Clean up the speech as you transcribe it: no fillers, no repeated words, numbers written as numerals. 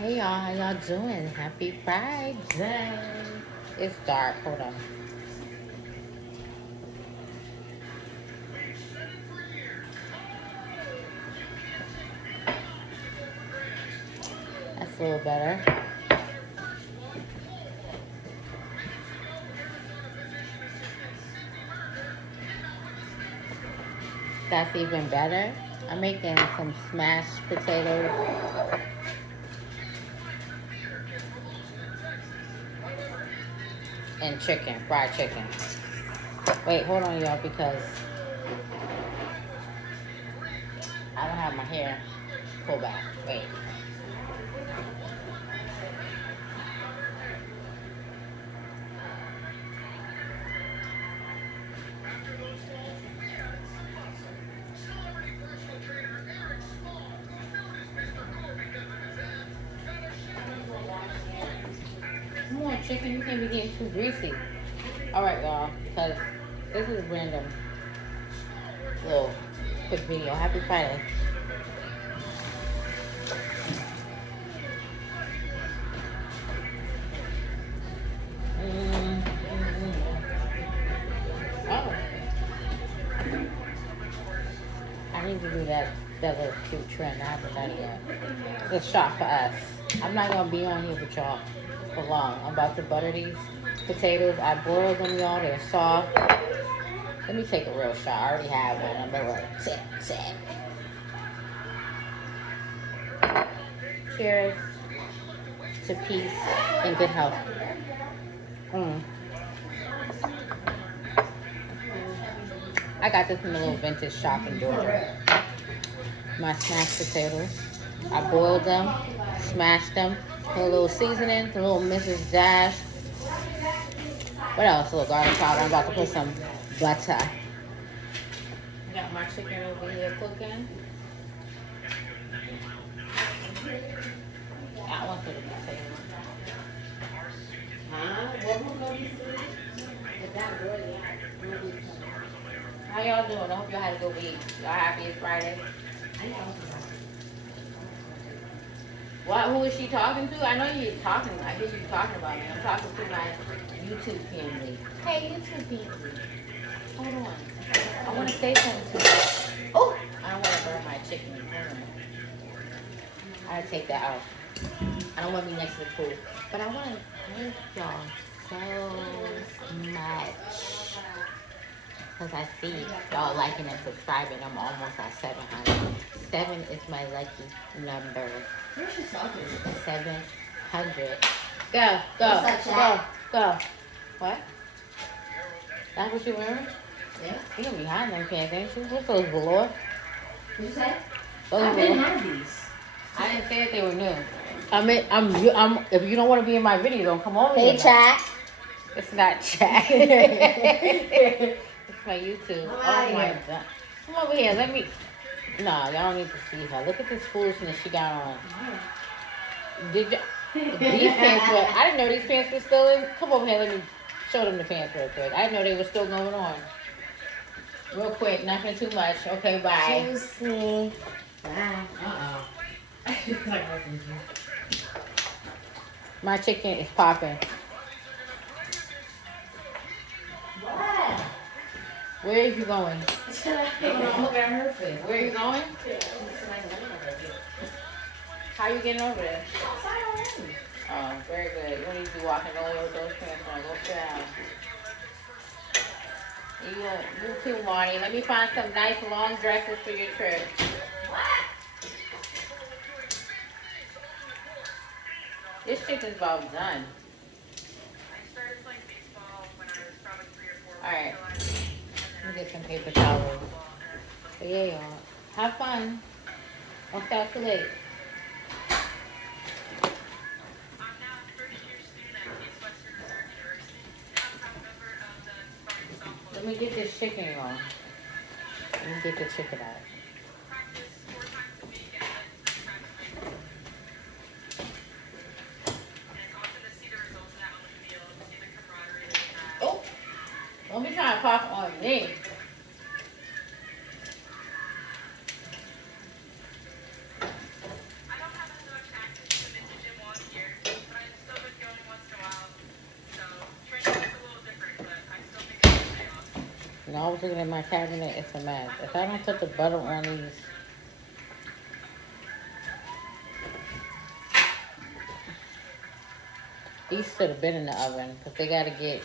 Hey y'all, how y'all doing? Happy Friday. It's dark. Hold on. That's a little better. That's even better. I'm making some smashed potatoes and chicken, fried chicken. Wait, hold on y'all because I don't have my hair pulled back. Wait. Come on, chicken, you can't be getting too greasy. Alright y'all, because this is random. Little quick video. Happy Friday. Mm, Oh, I need to do that little cute trend. I haven't done it yet. It's a shot for us. I'm not gonna be on here with y'all for long. I'm about to butter these potatoes. I boiled them, y'all. They're soft. Let me take a real shot. I already have one. I'm gonna like tap. Cheers to peace and good health. Mm. I got this from a little vintage shop in Georgia. My smashed potatoes. I boiled them, smashed them, put a little seasoning, a little Mrs. Dash. What else? A little garlic powder. I'm about to put some butter. Got my chicken over here cooking. I want to the potato. Huh? What was going to be? It's not good yet. How y'all doing? I hope y'all had a good week. Y'all happy it's Friday? What? Who is she talking to? I know you're talking. I hear you talking about me. I'm talking to my YouTube family. Hey, YouTube family. Hold on. I want to say something to you. Oh! I don't want to burn my chicken. Hold on. I gotta take that out. I don't want to be next to the pool. But I want to thank y'all so much. Because I see y'all liking and subscribing. I'm almost at 700. 7 is my lucky number. Where's she talking? 700. Go. What? That's what you wearing? Yeah. You gonna be hot in them pants, ain't you? What's those velour? What'd you say? Those I are didn't velour. have these. I didn't say that they were new. I mean, I'm. If you don't want to be in my video, don't come over here. Hey, chat. It's not chat. It's my YouTube. I'm Oh outta my here. god. Come over here. Let me. No, y'all don't need to see her. Look at this foolishness she got on. Did you? These pants were. I didn't know these pants were still in. Come over here. Let me show them the pants real quick. I didn't know they were still going on. Real quick, nothing too much. Okay, bye. Juicy. Bye. Uh-oh. My chicken is popping. What? Where are you going? Look at her face. Where are you going? How you getting over there? Outside already. Oh, very good. You don't need to be walking nowhere with those pants on. Go sit down. You too, Marty. Let me find some nice long dresses for your trip. What? This chicken's about done. Alright. Let me get some paper towels. But yeah, y'all. Have fun. Don't start too late. Let me get this chicken, y'all. Let me get the chicken out. Oh! Don't be trying to pop on me. You know, I was looking at my cabinet. It's a mess. If I don't put the butter on these should have been in the oven because they gotta get